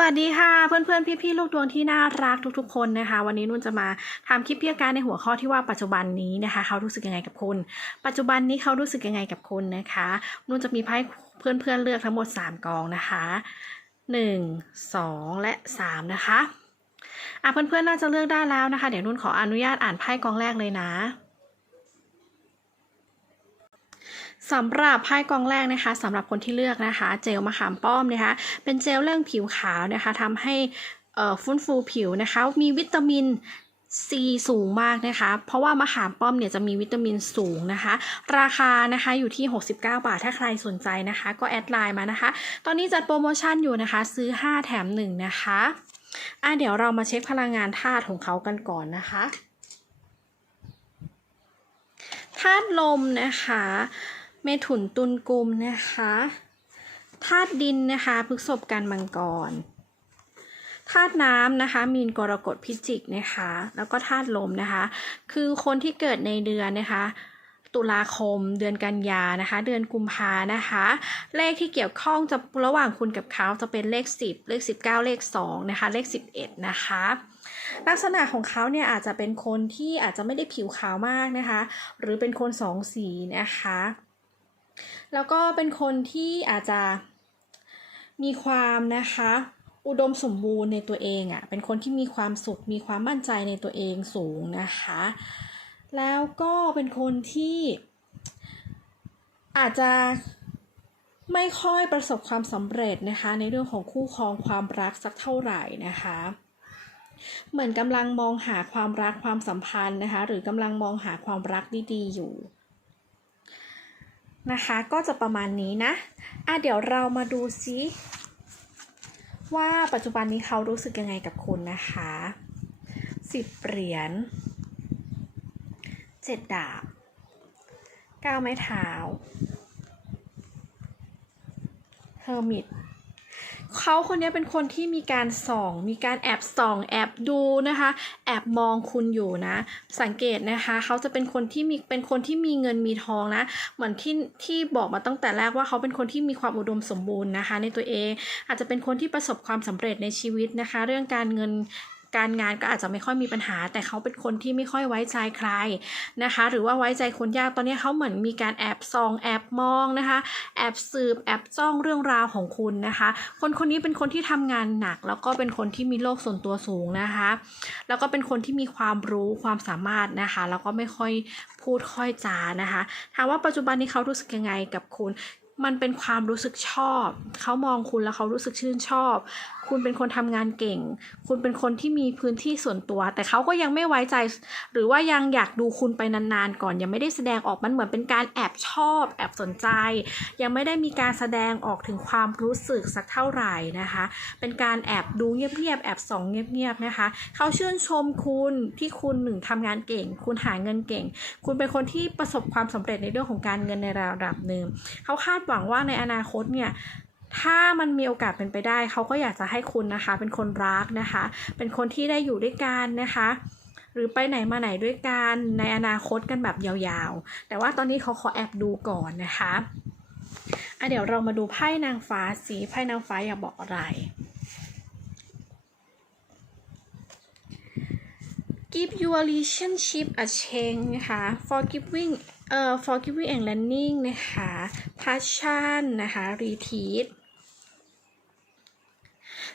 สวัสดีค่ะเพื่อนๆพี่ๆลูกดวงที่น่ารักทุกๆ คนนะคะ วันนี้นุ่นจะมาทำคลิปพิการในหัวข้อที่ว่าปัจจุบันนี้นะคะ เขารู้สึกยังไงกับคุณ ปัจจุบันนี้เขารู้สึกยังไงกับคุณนะคะ นุ่นจะมีไพ่เพื่อนๆเลือกทั้งหมด 3กองนะคะ1 2 และ 3 นะคะอะเพื่อนๆน่าจะเลือกได้แล้วนะคะ เดี๋ยวนุ่นขออนุญาตอ่านไพ่กองแรกเลยนะ สำหรับไพ่กองแรกนะคะสำหรับคนที่เลือกนะคะ เจลมะขามป้อมนะคะเป็นเจลเรื่องผิวขาวนะคะทำให้เอ่อฟื้นฟูผิวนะคะ มีวิตามินซีสูงมากนะคะ เพราะว่ามะขามป้อมเนี่ยจะมีวิตามินสูงนะคะ ราคานะคะอยู่ที่ 69 บาท ถ้าใครสนใจนะคะ ก็แอดไลน์มานะคะ ตอนนี้จัดโปรโมชั่นอยู่นะคะ ซื้อ 5 แถม 1 นะคะอะเดี๋ยวเรามาเช็คพลังงานธาตุของเขากันก่อนนะคะธาตุลมนะคะ เมถุนตุลกุมนะคะธาตุดินนะคะพฤษภกันมังกรธาตุน้ำนะคะ มีนกรกฎพิจิกนะคะ แล้วก็ธาตุลมนะคะ คือคนที่เกิดในเดือนนะคะ ตุลาคม เดือนกันยานะคะ เดือนกุมภานะคะ เลขที่เกี่ยวข้องจะระหว่างคุณกับเขาจะเป็นเลข 10 เลข 19 เลข2นะคะ เลข 11 นะคะ ลักษณะของเขาเนี่ยอาจจะเป็นคนที่อาจจะไม่ได้ผิวขาวมากนะคะ หรือเป็นคนสองสีนะคะ แล้วก็เป็นคนที่อาจจะมีความนะคะ อุดมสมบูรณ์ในตัวเองอะ่ะ เป็นคนที่มีความสุข มีความมั่นใจในตัวเองสูงนะคะ แล้วก็เป็นคนที่อาจจะไม่ค่อยประสบความสำเร็จนะคะ ในเรื่องของคู่ครองความรักสักเท่าไหร่นะคะ เหมือนกำลังมองหาความรักความสัมพันธ์นะคะ หรือกำลังมองหาความรักดีๆอยู่ นะคะก็จะประมาณนี้นะอะเดี๋ยวเรามาดูซิว่าปัจจุบันนี้เขารู้สึกยังไงกับคุณนะคะสิบเหรียญเจ็ดดาบเก้าไม้เท้าเฮอร์มิต เขาคนนี้เป็นคนที่มีการส่อง มีการแอบส่อง แอบดูนะคะ แอบมองคุณอยู่นะ สังเกตนะคะ เขาจะเป็นคนที่มี เป็นคนที่มีเงินมีทองนะ เหมือนที่ที่บอกมาตั้งแต่แรกว่าเขาเป็นคนที่มีความอุดมสมบูรณ์นะคะ ในตัวเอง อาจจะเป็นคนที่ประสบความสำเร็จในชีวิตนะคะ เรื่องการเงิน การงานก็อาจจะไม่ค่อยมีปัญหา แต่เขาเป็นคนที่ไม่ค่อยไว้ใจใครนะคะ หรือว่าไว้ใจคนยากตอนนี้เขาเหมือนมีการแอบส่องแอบมองนะคะแอบสืบแอบจ้องเรื่องราวของคุณนะคะ คนคนนี้เป็นคนที่ทำงานหนัก แล้วก็เป็นคนที่มีโลกส่วนตัวสูงนะคะ แล้วก็เป็นคนที่มีความรู้ความสามารถนะคะ แล้วก็ไม่ค่อยพูดค่อยจานะคะถามว่าปัจจุบันนี้เขารู้สึกยังไงกับคุณ มันเป็นความรู้สึกชอบ เขามองคุณแล้วเขารู้สึกชื่นชอบ คุณเป็นคนทำงานเก่ง คุณเป็นคนที่มีพื้นที่ส่วนตัว แต่เขาก็ยังไม่ไว้ใจ หรือว่ายังอยากดูคุณไปนานๆก่อน ยังไม่ได้แสดงออกมันเหมือนเป็นการแอบชอบ แอบสนใจ ยังไม่ได้มีการแสดงออกถึงความรู้สึกสักเท่าไหร่นะคะ เป็นการแอบดูเงียบๆ แอบส่องเงียบๆ นะคะ เขาชื่นชมคุณที่คุณหนึ่งทำงานเก่ง คุณหาเงินเก่ง คุณเป็นคนที่ประสบความสำเร็จในเรื่องของการเงินในระดับหนึ่ง เขาคาดหวังว่าในอนาคตเนี่ยถ้ามันมีโอกาสเป็นไปได้ เขาก็อยากจะให้คุณนะคะ เป็นคนรักนะคะ เป็นคนที่ได้อยู่ด้วยกันนะคะ หรือไปไหนมาไหนด้วยกันในอนาคตกันแบบยาวๆ แต่ว่าตอนนี้เขาขอแอบดูก่อนนะคะอะเดี๋ยวเรามาดูไพ่นางฟ้าสีไพ่นางฟ้าอยากบอกอะไร give your relationship a change นะคะ forgiving เอ่อ forgiving and learning นะคะ passion นะคะ retreat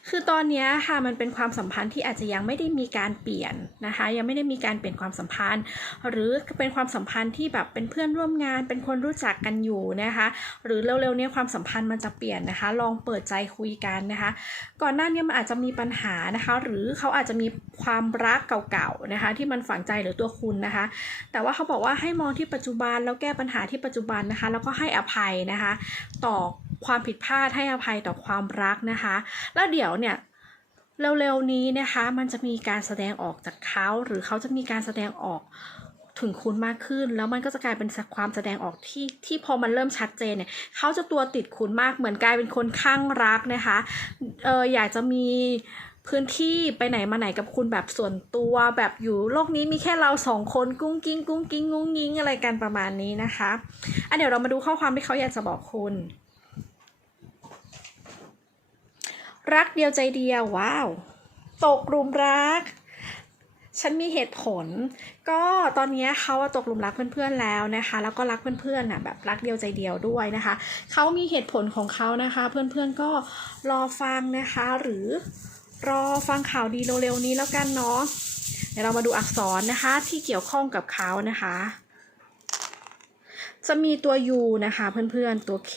คือตอนนี้ค่ะมันเป็นความสัมพันธ์ที่อาจจะยังไม่ได้มีการเปลี่ยนนะคะ ยังไม่ได้มีการเปลี่ยนความสัมพันธ์ หรือเป็นความสัมพันธ์ที่แบบเป็นเพื่อนร่วมงาน เป็นคนรู้จักกันอยู่นะคะ หรือเร็วๆนี้ความสัมพันธ์มันจะเปลี่ยนนะคะ ลองเปิดใจคุยกันนะคะ ก่อนหน้านี้มันอาจจะมีปัญหานะคะ หรือเขาอาจจะมีความรักเก่าๆนะคะ ที่มันฝังใจหรือตัวคุณนะคะ แต่ว่าเขาบอกว่าให้มองที่ปัจจุบันแล้วแก้ปัญหาที่ปัจจุบันนะคะ แล้วก็ให้อภัยนะคะ ต่อ ความผิดพลาดให้อภัยต่อความรักนะคะ แล้วเดี๋ยวเนี่ยเร็วๆนี้นะคะมันจะมีการแสดงออกจากเขาหรือเขาจะมีการแสดงออกถึงคุณมากขึ้น แล้วมันก็จะกลายเป็นความแสดงออกที่ที่พอมันเริ่มชัดเจนเนี่ยเขาจะตัวติดคุณมากเหมือนกลายเป็นคนข้างรักนะคะเอออยากจะมีพื้นที่ไปไหนมาไหนกับคุณแบบส่วนตัวแบบอยู่โลกนี้มีแค่เราสองคนกุ้งกิ้งกุ้งกิ้งงุ้งงิ้งอะไรกันประมาณนี้นะคะอะเดี๋ยวเรามาดูข้อความที่เขาอยากจะบอกคุณ รักเดียวใจเดียว ว้าว ตกหลุมรัก ฉันมีเหตุผล ก็ตอนนี้เขาตกหลุมรักเพื่อนๆแล้วนะคะ แล้วก็รักเพื่อนๆน่ะแบบรักเดียวใจเดียวด้วยนะคะ เขามีเหตุผลของเขานะคะ เพื่อนๆก็รอฟังนะคะ หรือรอฟังข่าวดีเร็วๆนี้แล้วกันเนาะเดี๋ยวเรามาดูอักษรนะคะที่เกี่ยวข้องกับเขานะคะ จะมีตัว U นะคะเพื่อนๆตัว K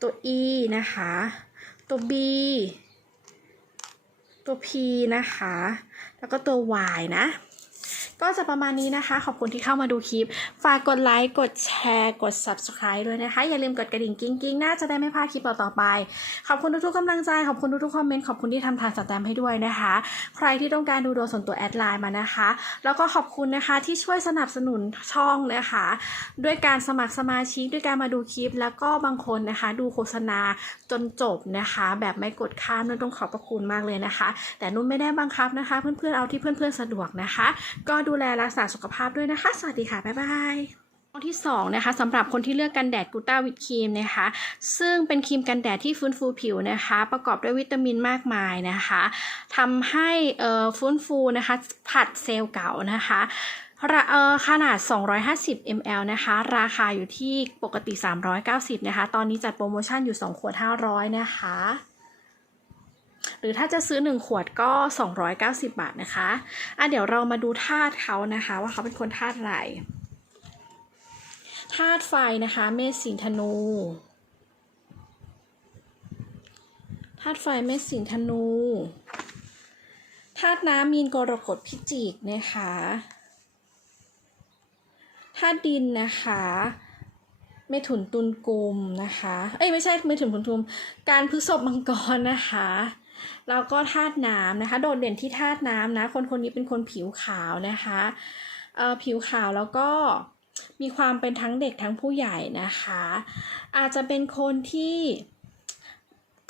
ตัว E นะคะ ตัว B ตัว P นะคะ แล้วก็ตัว Y นะ ก็จะประมาณนี้นะคะ ขอบคุณที่เข้ามาดูคลิป ฝากกดไลค์ กดแชร์ กด subscribe ด้วยนะคะ อย่าลืมกดกระดิ่งกิ้งกิ้งๆน่าจะได้ไม่พลาดคลิปต่อๆไป ขอบคุณทุกๆกำลังใจ ขอบคุณทุกๆคอมเมนต์ ขอบคุณที่ทำทานสแตมให้ด้วยนะคะ ใครที่ต้องการดูโดยส่วนตัวแอดไลน์มานะคะ แล้วก็ขอบคุณนะคะที่ช่วยสนับสนุนช่องนะคะ ด้วยการสมัครสมาชิก ด้วยการมาดูคลิป แล้วก็บางคนนะคะ ดูโฆษณาจนจบนะคะ แบบไม่กดข้ามนุ่นต้องขอบพระคุณมากเลยนะคะ แต่นุ่นไม่ได้บังคับนะคะ เพื่อนๆเอาที่เพื่อนๆสะดวกนะคะ ก็ดููแลรักษาสุขภาพด้วยนะคะ สวัสดีค่ะ บ๊ายบายข้อที่2นะคะสำหรับคนที่เลือกกันแดดกูต้าวิตครีมนะคะซึ่งเป็นครีมกันแดดที่ฟื้นฟูผิวนะคะ ประกอบด้วยวิตามินมากมายนะคะทำให้ฟื้นฟูนะคะผัดเซลล์เก่านะคะระเอ่อขนาด 250 ml นะคะ ราคาอยู่ที่ปกติ 390 นะคะ ตอนนี้จัดโปรโมชั่นอยู่ 2 ขวด 500 นะคะ หรือถ้าจะซื้อ 1 ขวดก็ 290 บาทนะคะอะเดี๋ยวเรามาดูธาตุเขานะคะ ว่าเขาเป็นคนธาตุอะไรธาตุไฟนะคะ เมษสิงธนูธาตุไฟเมษสิงธนูธาตุน้ำมีนกรกฎพิจิกนะคะธาตุดินนะคะเมถุนตุลกุมนะคะ เอ้ยไม่ใช่เมถุนตุลกุม การพฤษภมังกรนะคะ แล้วก็ธาตุน้ำนะคะ โดดเด่นที่ธาตุน้ำนะ คนคนนี้เป็นคนผิวขาวนะคะเอ่อผิวขาวแล้วก็มีความเป็นทั้งเด็กทั้งผู้ใหญ่นะคะ อาจจะเป็นคนที่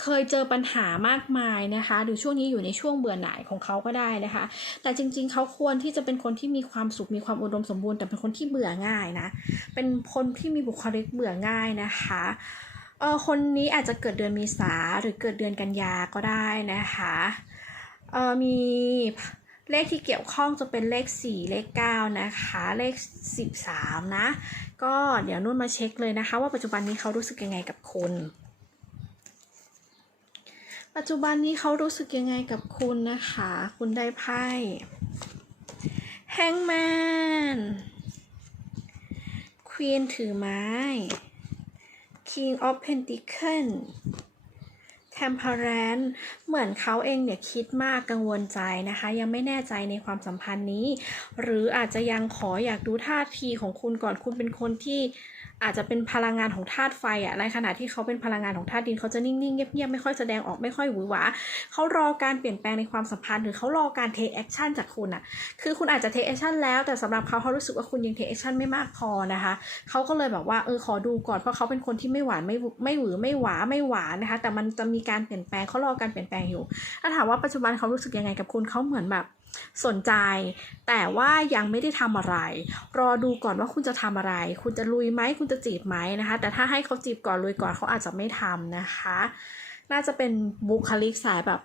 เคยเจอปัญหามากมายนะคะ หรือช่วงนี้อยู่ในช่วงเบื่อหน่ายของเขาก็ได้นะคะ แต่จริงๆ เขาควรที่จะเป็นคนที่มีความสุข มีความอุดมสมบูรณ์ แต่เป็นคนที่เบื่อง่ายนะ เป็นคนที่มีบุคลิกเบื่อง่ายนะคะ เออคนนี้อาจจะเกิดเดือนเมษาหรือเกิดเดือนกันยาก็ได้นะคะเออมีเลขที่เกี่ยวข้องจะเป็นเลข 4 เลข 9 นะคะ เลข 13 นะ ก็เดี๋ยวนุ่นมาเช็คเลยนะคะ ว่าปัจจุบันนี้เขารู้สึกยังไงกับคุณ ปัจจุบันนี้เขารู้สึกยังไงกับคุณนะคะ คุณได้ไพ่ Hangman Queen ถือไม้ King of Pentacles Temperance เหมือนเขาเองเนี่ยคิดมากกังวลใจนะคะ ยังไม่แน่ใจในความสัมพันธ์นี้ หรืออาจจะยังขออยากดูท่าทีของคุณก่อนคุณเป็นคนที่อาจจะเป็นพลังงานของธาตุไฟอะในขณะที่เขาเป็นพลังงานของธาตุดินเขาจะนิ่งๆ เงียบๆ ไม่ค่อยแสดงออกไม่ค่อยหวือหวาเขารอการเปลี่ยนแปลงในความสัมพันธ์หรือเขารอการ take action จากคุณอะคือคุณอาจจะ take action แล้วแต่สำหรับเขาเขารู้สึกว่าคุณยัง take action ไม่มากพอนะคะเขาก็เลยแบบว่าเออขอดูก่อนเพราะเขาเป็นคนที่ไม่หวานไม่ไม่หวือไม่หวาไม่หวานนะคะ แต่มันจะมีการเปลี่ยนแปลงเขารอการเปลี่ยนแปลงอยู่ ถ้าถามว่าปัจจุบันเขารู้สึกยังไงกับคุณเขาเหมือนแบบสนใจ แต่ว่ายังไม่ได้ทำอะไร รอดูก่อนว่าคุณจะทำอะไร คุณจะลุยไหมคุณจะจีบไหมนะคะ แต่ถ้าให้เขาจีบก่อนลุยก่อนเขาอาจจะไม่ทำนะคะ น่าจะเป็นบุคลิกสายแบบ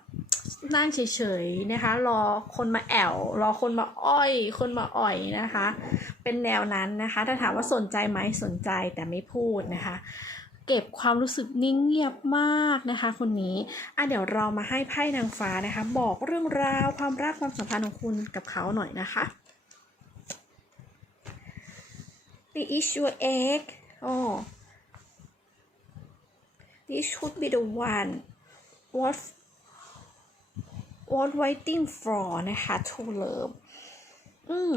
นั่งเฉยๆนะคะ รอคนมาแอวรอคนมาอ้อย คนมาอ่อยนะคะ เป็นแนวนั้นนะคะ ถ้าถามว่าสนใจไหมสนใจแต่ไม่พูดนะคะ เก็บความรู้สึกนิ่งเงียบมากนะคะ คนนี้อะเดี๋ยวเรามาให้ไพ่นางฟ้านะคะ บอกเรื่องราวความรักความสัมพันธ์ของคุณกับเขาหน่อยนะคะ The issue egg oh this should be the one what what waiting for นะคะ to love อืม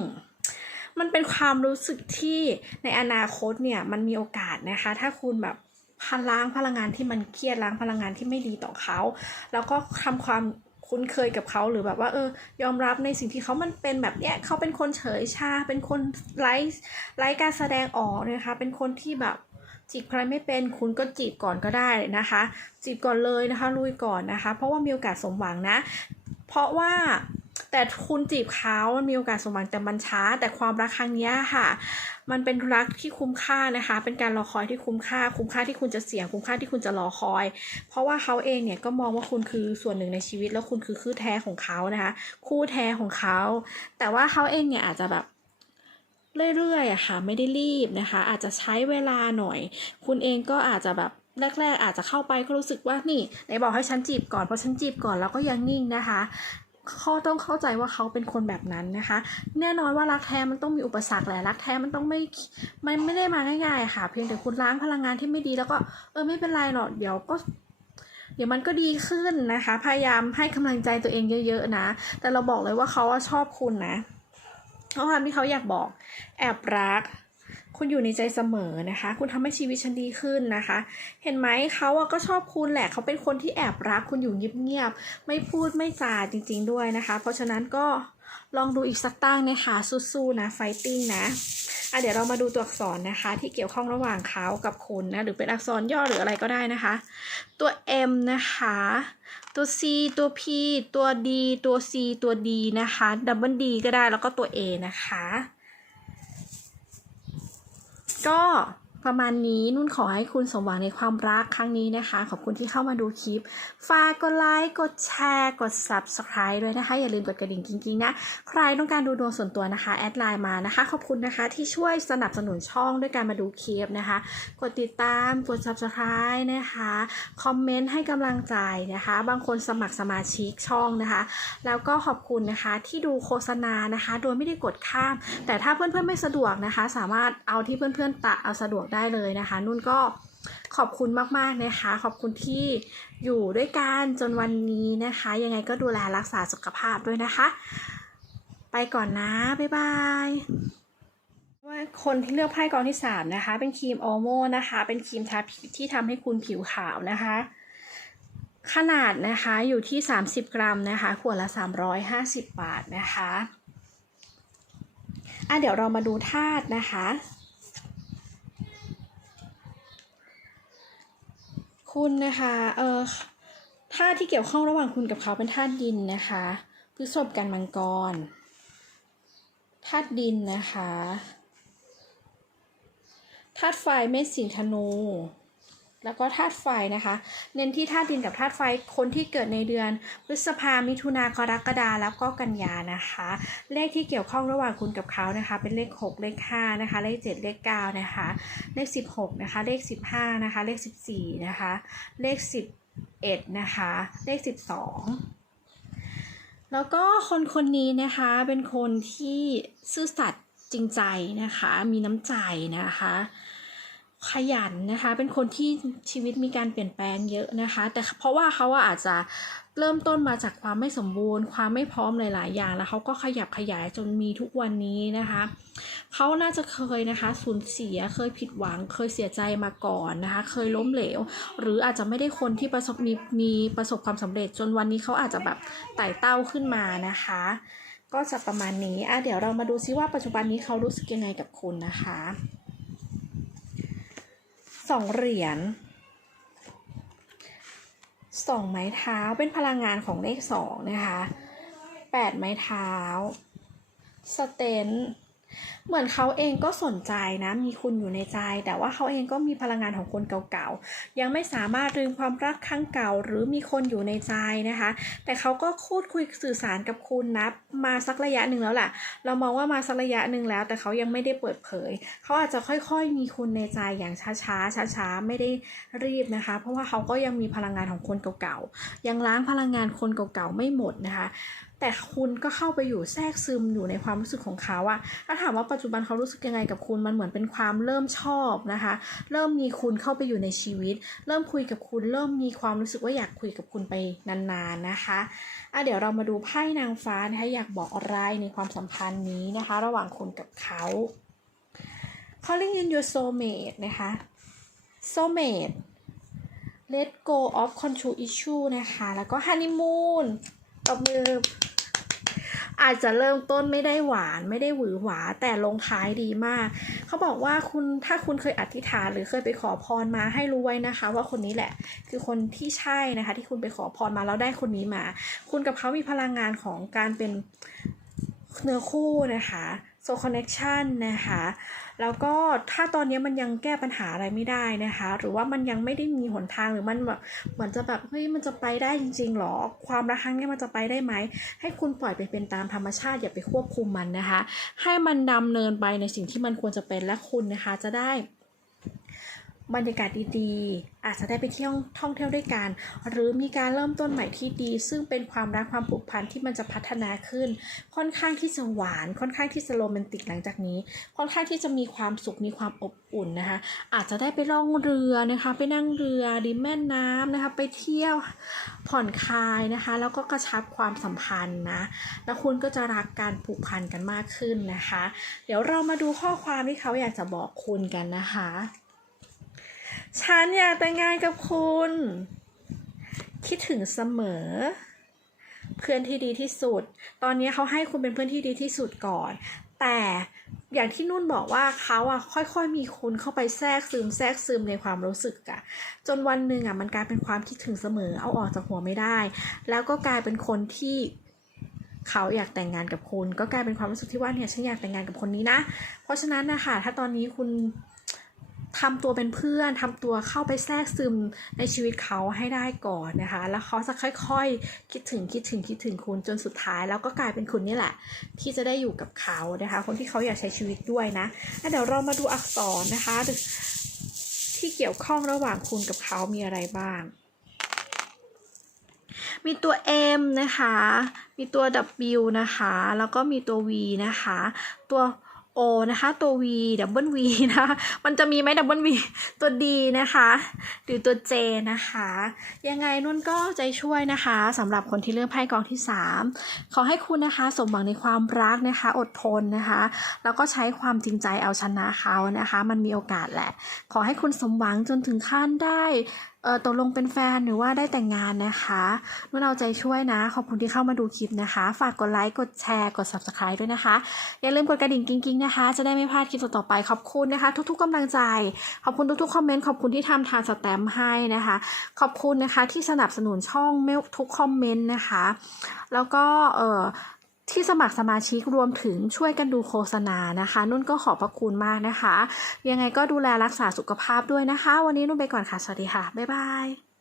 มันเป็นความรู้สึกที่ในอนาคตเนี่ยมันมีโอกาสนะคะ ถ้าคุณแบบ ล้างพลังงานที่มันเครียดล้างพลังงานที่ไม่ดีต่อเขา แล้วก็ทำความคุ้นเคยกับเขาหรือแบบว่าเออยอมรับในสิ่งที่เขามันเป็นแบบเนี้ยเขาเป็นคนเฉยชา เป็นคนไร้ไร้การแสดงออกนะคะ เป็นคนที่แบบจีบใครไม่เป็นคุณก็จีบก่อนก็ได้นะคะ จีบก่อนเลยนะคะลุยก่อนนะคะ เพราะว่ามีโอกาสสมหวังนะ เพราะว่า แต่คุณจีบเขามันมีโอกาสสมหวังแต่มันช้า แต่ความรักครั้งนี้ค่ะ มันเป็นรักที่คุ้มค่านะคะ เป็นการรอคอยที่คุ้มค่า คุ้มค่าที่คุณจะเสี่ยงคุ้มค่าที่คุณจะรอคอย เพราะว่าเขาเองเนี่ยก็มองว่าคุณคือส่วนหนึ่งในชีวิต แล้วคุณคือคู่แท้ของเขานะคะ คู่แท้ของเขา แต่ว่าเขาเองเนี่ยอาจจะแบบเรื่อยๆอะค่ะ ไม่ได้รีบนะคะ อาจจะใช้เวลาหน่อย คุณเองก็อาจจะแบบแรกๆอาจจะเข้าไปก็รู้สึกว่านี่ไหนบอกให้ฉันจีบก่อนเพราะฉันจีบก่อนแล้วก็ยังนิ่งนะคะ เขาต้องเข้าใจว่าเขาเป็นคนแบบนั้นนะคะ แน่นอนว่ารักแท้มันต้องมีอุปสรรคแหละรักแท้มันต้องไม่ไมันไม่ได้มาง่ายๆค่ะ เพียงแต่คุณล้างพลังงานที่ไม่ดีแล้วก็เออไม่เป็นไรหรอกเดี๋ยวก็เดี๋ยวมันก็ดีขึ้นนะคะ พยายามให้กำลังใจตัวเองเยอะๆนะ แต่เราบอกเลยว่าเขาชอบคุณนะเพราะความที่เขาอยากบอก แอบรัก คุณอยู่ในใจเสมอนะคะ คุณทำให้ชีวิตฉันดีขึ้นนะคะ เห็นไหมเขาอะก็ชอบคุณแหละเขาเป็นคนที่แอบรักคุณอยู่เงียบๆไม่พูดไม่จาจริง ๆด้วยนะคะ เพราะฉะนั้นก็ลองดูอีกสักตั้งนะคะสู้ๆนะไฟติ้งนะอะเดี๋ยวเรามาดูตัวอักษรนะคะ ที่เกี่ยวข้องระหว่างเขากับคุณนะหรือเป็นอักษรย่อหรืออะไรก็ได้นะคะ ตัว M นะคะ ตัว C ตัว P ตัว D ตัว C ตัว D นะคะดับเบิล D ก็ได้แล้วก็ตัว A นะคะ ก็ ประมาณนี้นุ่นขอให้คุณสมหวังในความรักครั้งนี้นะคะ ขอบคุณที่เข้ามาดูคลิป ฝากกดไลค์ กดแชร์ กด subscribe ด้วยนะคะ อย่าลืมกดกระดิ่งกิ๊งๆนะ ใครต้องการดูดวงส่วนตัวนะคะ แอดไลน์มานะคะ ขอบคุณนะคะที่ช่วยสนับสนุนช่องด้วยการมาดูคลิปนะคะ กดติดตาม กด subscribe นะคะ คอมเมนต์ให้กำลังใจนะคะ บางคนสมัครสมาชิกช่องนะคะ แล้วก็ขอบคุณนะคะที่ดูโฆษณานะคะ โดยไม่ได้กดข้าม แต่ถ้าเพื่อนๆไม่สะดวกนะคะ สามารถเอาที่เพื่อนๆตะเอาสะดวกได้เลยนะคะ นุ่นก็ขอบคุณมากๆนะคะ ขอบคุณที่อยู่ด้วยกันจนวันนี้นะคะ ยังไงก็ดูแลรักษาสุขภาพด้วยนะคะ ไปก่อนนะ บ๊ายบายว่าคนที่เลือกไพ่กองที่สามนะคะ เป็นครีมโอโมนะคะ เป็นครีมทาผิวที่ทำให้คุณผิวขาวนะคะ ขนาดนะคะอยู่ที่ 30 กรัมนะคะ ขวดละ 350 บาทนะคะอะเดี๋ยวเรามาดูธาตุนะคะ คุณนะคะเออธาตุที่เกี่ยวข้องระหว่างคุณกับเขาเป็นธาตุดินนะคะพฤษภกันมังกรธาตุดินนะคะธาตุไฟเมษสิงธนู แล้วก็ธาตุไฟนะคะ เน้นที่ธาตุดินกับธาตุไฟคนที่เกิดในเดือน พฤษภามิถุนากรกฎาแล้วก็กันยานะคะ เลขที่เกี่ยวข้องระหว่างคุณกับเขานะคะ เป็นเลข 6 เลข5นะคะ เลข 7 เลข9นะคะ เลข 16นะคะ เลข 15นะคะ เลข 14นะคะ เลข 11นะคะ เลข 12แล้วก็คนคนนี้นะคะเป็นคนที่ซื่อสัตย์จริงใจนะคะ มีน้ำใจนะคะ ขยันนะคะ เป็นคนที่ชีวิตมีการเปลี่ยนแปลงเยอะนะคะ แต่เพราะว่าเขาอาจจะเริ่มต้นมาจากความไม่สมบูรณ์ ความไม่พร้อมหลาย ๆ อย่าง แล้วเขาก็ขยับขยายจนมีทุกวันนี้นะคะ เขาน่าจะเคยนะคะสูญเสีย เคยผิดหวัง เคยเสียใจมาก่อนนะคะ เคยล้มเหลว หรืออาจจะไม่ได้คนที่ประสบมีมีประสบความสำเร็จ จนวันนี้เขาอาจจะแบบไต่เต้าขึ้นมานะคะ ก็จะประมาณนี้ อะเดี๋ยวเรามาดูซิว่าปัจจุบันนี้เขารู้สึกยังไงกับคุณนะคะ องเหรียญสองไม้เท้าเป็นพลังงานของเลขสองนะคะแปดไม้เท้าสเตน เหมือนเขาเองก็สนใจนะ มีคุณอยู่ในใจ แต่ว่าเขาเองก็มีพลังงานของคนเก่าๆ ยังไม่สามารถลืมความรักครั้งเก่า หรือมีคนอยู่ในใจนะคะ แต่เขาก็คูดคุยสื่อสารกับคุณนะ มาสักระยะหนึ่งแล้วแหละเรามองว่ามาสักระยะหนึ่งแล้ว แต่เขายังไม่ได้เปิดเผย เขาอาจจะค่อยๆ มีคุณในใจอย่างช้าๆ ช้าๆ ไม่ได้รีบนะคะ เพราะว่าเขาก็ยังมีพลังงานของคนเก่าๆ ยังล้างพลังงานคนเก่าๆ ไม่หมดนะคะ แต่คุณก็เข้าไปอยู่แทรกซึมอยู่ในความรู้สึกของเขาอะถ้าถามว่าปัจจุบันเขารู้สึกยังไงกับคุณมันเหมือนเป็นความเริ่มชอบนะคะ เริ่มมีคุณเข้าไปอยู่ในชีวิต เริ่มคุยกับคุณ เริ่มมีความรู้สึกว่าอยากคุยกับคุณไปนานๆนะคะอะเดี๋ยวเรามาดูไพ่นางฟ้านะคะอยากบอกอะไรในความสัมพันธ์นี้นะคะ ระหว่างคุณกับเขา calling in your soulmate นะคะ soulmate let go of control issue นะคะ แล้วก็ honeymoon ตบมือ อาจจะเริ่มต้นไม่ได้หวานไม่ได้หวือหวา แต่ลงท้ายดีมาก เขาบอกว่าคุณถ้าคุณเคยอธิษฐานหรือเคยไปขอพรมาให้รู้ไว้นะคะ ว่าคนนี้แหละ คือคนที่ใช่นะคะ ที่คุณไปขอพรมาแล้วได้คนนี้มา คุณกับเขามีพลังงานของการเป็นเนื้อคู่นะคะ โซคอนเน c ชันนะคะ แล้วก็ถ้าตอนนี้มันยังแก้ปัญหาอะไรไม่ได้นะคะ หรือว่ามันยังไม่ได้มีหนทางหรือมันแบบเหมือนจะแบบเฮ้ยมันจะไปได้จริงๆหรอ ความรักครั้งนี้มันจะไปได้ไหม ให้คุณปล่อยไปเป็นตามธรรมชาติอย่าไปควบคุมมันนะคะ ให้มันดำเนินไปในสิ่งที่มันควรจะเป็นและคุณนะคะจะได้ บรรยากาศดีๆ อาจจะได้ไปเที่ยวท่องเที่ยวด้วยกัน หรือมีการเริ่มต้นใหม่ที่ดี ซึ่งเป็นความรักความผูกพันที่มันจะพัฒนาขึ้น ค่อนข้างที่จะหวาน ค่อนข้างที่จะโรแมนติกหลังจากนี้ ค่อนข้างที่จะมีความสุข มีความอบอุ่นนะคะ อาจจะได้ไปล่องเรือนะคะ ไปนั่งเรือริมแม่น้ำนะคะ ไปเที่ยวผ่อนคลายนะคะ แล้วก็กระชับความสัมพันธ์นะ แล้วคุณก็จะรักการผูกพันกันมากขึ้นนะคะ เดี๋ยวเรามาดูข้อความที่เขาอยากจะบอกคุณกันนะคะ ฉันอยากแต่งงานกับคุณ คิดถึงเสมอ เพื่อนที่ดีที่สุด ตอนนี้เขาให้คุณเป็นเพื่อนที่ดีที่สุดก่อน แต่อย่างที่นุ่นบอกว่าเขาอะค่อยๆมีคุณเข้าไปแทรกซึมแทรกซึมในความรู้สึกอะจนวันหนึ่งอะมันกลายเป็นความคิดถึงเสมอ เอาออกจากหัวไม่ได้ แล้วก็กลายเป็นคนที่เขาอยากแต่งงานกับคุณ ก็กลายเป็นความรู้สึกที่ว่าเนี่ยฉันอยากแต่งงานกับคนนี้นะ เพราะฉะนั้นนะคะถ้าตอนนี้คุณ ทำตัวเป็นเพื่อนทำตัวเข้าไปแทรกซึมในชีวิตเขาให้ได้ก่อนนะคะ แล้วเขาจะค่อยๆ คิดถึงคิดถึงคิดถึงคุณจนสุดท้าย แล้วก็กลายเป็นคุณนี่แหละ ที่จะได้อยู่กับเขานะคะ คนที่เขาอยากใช้ชีวิตด้วยนะเดี๋ยวเรามาดูอักษรนะคะ ที่เกี่ยวข้องระหว่างคุณกับเขามีอะไรบ้าง มีตัว M นะคะ มีตัว W นะคะ แล้วก็มีตัว V นะคะ ตัว O นะคะ ตัว V double V นะคะ มันจะมีไหม double V ตัว D นะคะ หรือตัว J นะคะ ยังไงนุ่นก็ใจช่วยนะคะสำหรับคนที่เลือกไพ่กองที่ 3 ขอให้คุณนะคะสมหวังในความรักนะคะ อดทนนะคะ แล้วก็ใช้ความจริงใจเอาชนะเขานะคะ มันมีโอกาสแหละ ขอให้คุณสมหวังจนถึงขั้นได้ เออตกลงเป็นแฟนหรือว่าได้แต่งงานนะคะนุ่นเอาใจช่วยนะ ขอบคุณที่เข้ามาดูคลิปนะคะ ฝากกดไลค์ กดแชร์ กด subscribe ด้วยนะคะ อย่าลืมกดกระดิ่งกิ๊งๆนะคะ จะได้ไม่พลาดคลิปต่อๆไป ขอบคุณนะคะ ทุกๆกำลังใจ ขอบคุณทุกๆคอมเมนต์ ขอบคุณที่ทำทานสแตมป์ให้นะคะ ขอบคุณนะคะที่สนับสนุนช่องเมลทุกคอมเมนต์นะคะ แล้วก็เออ ที่สมัครสมาชิกรวมถึงช่วยกันดูโฆษณานะคะ นุ่นก็ขอบพระคุณมากนะคะ ยังไงก็ดูแลรักษาสุขภาพด้วยนะคะ วันนี้นุ่นไปก่อนค่ะ สวัสดีค่ะ บ๊ายบาย